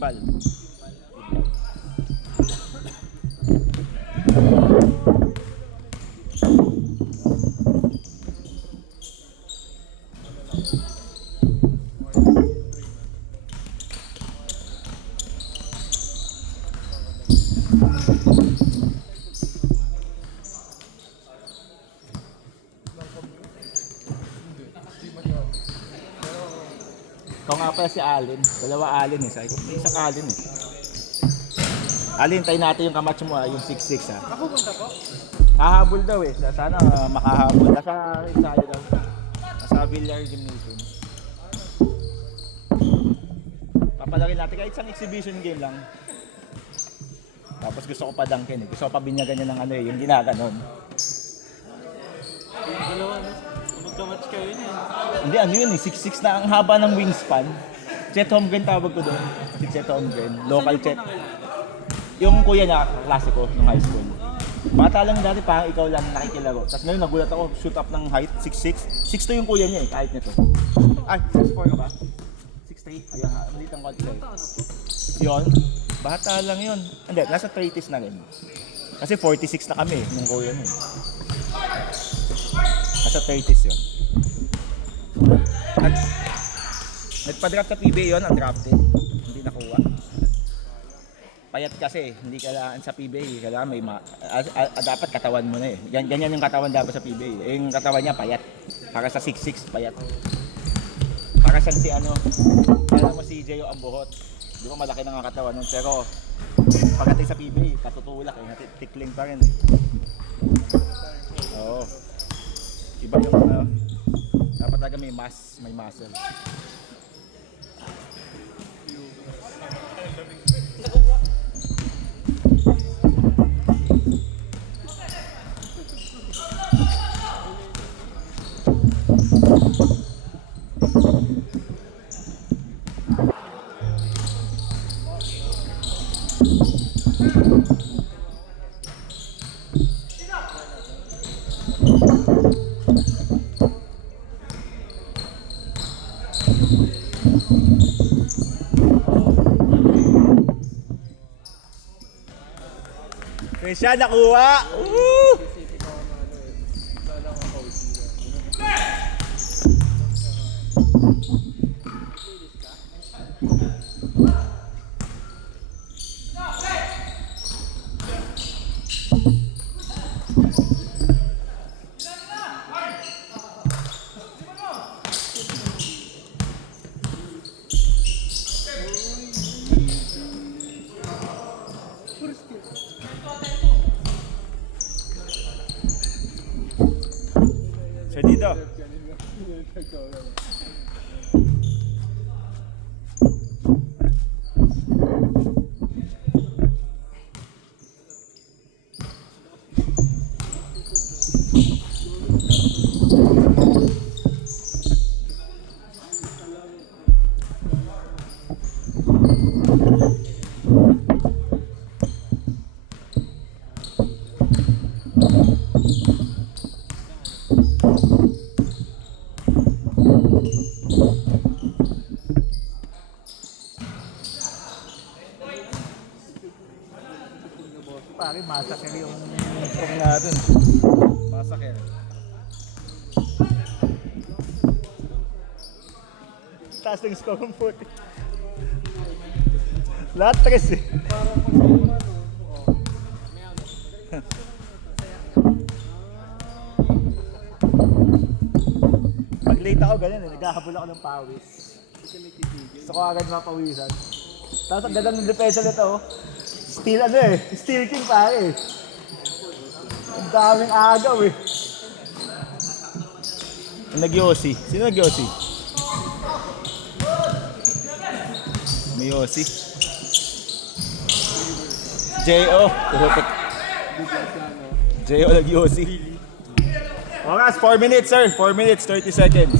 Timbal. Ikaw nga pala si Allen. Dalawa Allen eh. Sabi ko, may isang Allen eh. Allen, tayo natin yung kamatch mo yung 6'6 ha. Ako punta po? Hahabol daw eh. Sana makahabol. Nasa ensayo daw. Nasa Villar Gymnasium. Papalagin natin kahit isang exhibition game lang. Tapos gusto ko pa dangkin eh. Gusto ko pa binyagan niya ng ano eh. Yung ginaganon. Dalawa na. Magkamatch kayo yun eh. Hindi, ano yun eh, 6'6 na ang haba ng wingspan. Chet Holmgren tawag ko doon. Si Chet Holmgren, local Chet. Yung kuya niya, klase ko nung high school. Bata lang dati, parang ikaw lang nakikilaro. Tapos ngayon nagulat ako, shoot up ng height, 6'6". 6'2 yung kuya niya eh, kahit nito. Ay, 6'4 ka ba? 6'3? Ayun, maliit ang konti sa'yo. Yun, bata lang yun. Hindi, nasa 30s na rin. Kasi 46 na kami nung kuya niya. Nasa 30s yun. Nagpa-draft sa PBA yun, ang drafted. Hindi nakuha. Payat kasi, hindi kailangan sa PBA. Kailangan may dapat katawan mo na eh. Ganyan yung katawan dapat sa PBA. Eh, yung katawan niya payat. Para sa 6'6 payat. Para sa si ano, kailangan mo si J.O. ang buhot. Di ba malaki na nga katawan nun. Pero pagdating sa PBA, patutulak eh. Tikling pa rin eh. Oo. Iba yung dapat talaga may muscle. Siya nakuha! Woo! Sir Dito. Pare, masaker yung song natin. Masaker. Taas ng score ng 40. Lahat 3 eh. Pag late ako ganyan eh, naghahabol ako ng pawis. Gusto ko agad mapawisan. Tapos ang ganda ng depensa nito oh. Steel ano eh, Steel King pare. Ang daming agaw eh. Nag-Yossi. Sino nag-Yossi? May Yossi. J.O. J.O. nag-Yossi. Oras, 4 minutes sir. 4 minutes, 30 seconds.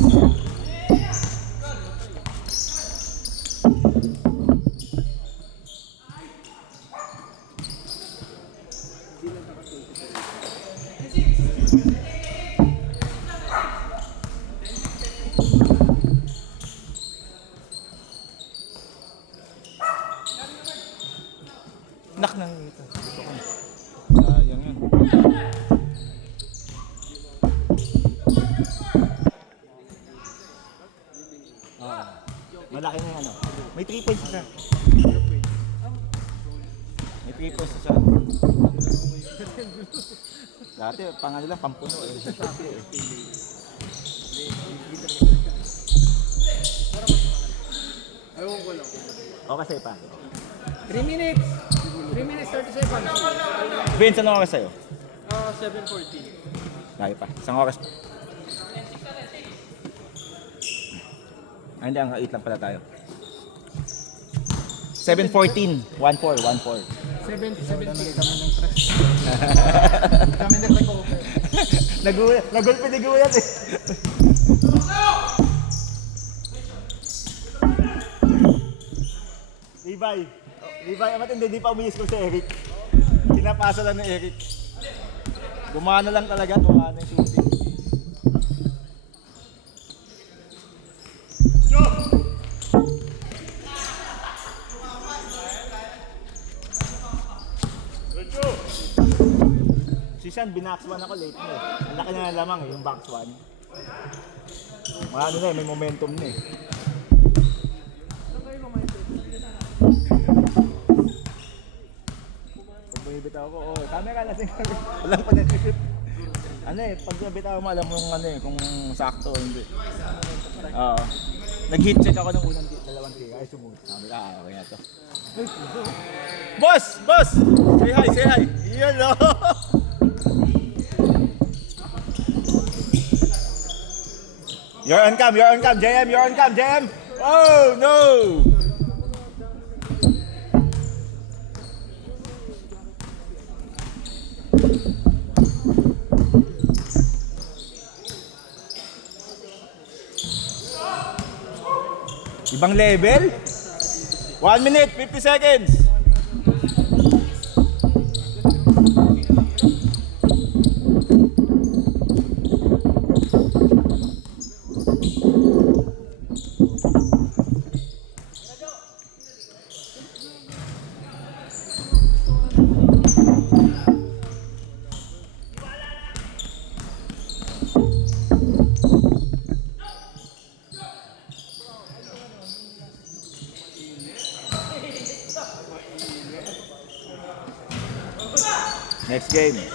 Nak nang ito. Ito ko. Sayang yun. Malaki na yung ano. May 3 points siya. May 3 points siya. Dati, pang ano lang, pampuno eh. Ewan ko lang. O kasi pa. 3 minutes. 3 minutes, 30 seconds. Vince, anong oras sa'yo? 7:14. Tayo pa. Isang oras pa. Ay, hindi. Ang 8 lang pala tayo. 7:14. 1-4. 1-4. 70. Kami ng press. Kami nag-recover. Nagulpi ni Guyat eh. Levi, matindi, di pa umiis ko si Eric. Kinapasa lang ni Eric. Gumana lang talaga, gumana yung shooting. Si Sean, binax 1 ako late na eh. Ang laki na ng lamang eh, yung box 1. Ano na eh, may momentum na eh. Pag bumibitaw ko, oh, camera lasing kami. Walang pa nag-shoot. Ano eh, pag nabitaw mo, alam mo yung ano eh, kung sakto o hindi. Oo. Nag-hit check ako ng unang dalawang tira. Ay, sumunod. Sabi ka, okay na to. Boss! Boss! Say hi, say hi! Yan o! You're on cam, JM, you're on cam, JM! Oh, no! Ibang level? 1 minute, 50 seconds! Next game. Okay,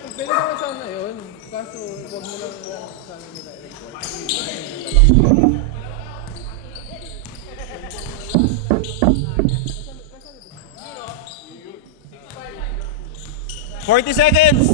pwede naman sana yun. Kaso, huwag mo lang sana nila i-record. 40 seconds!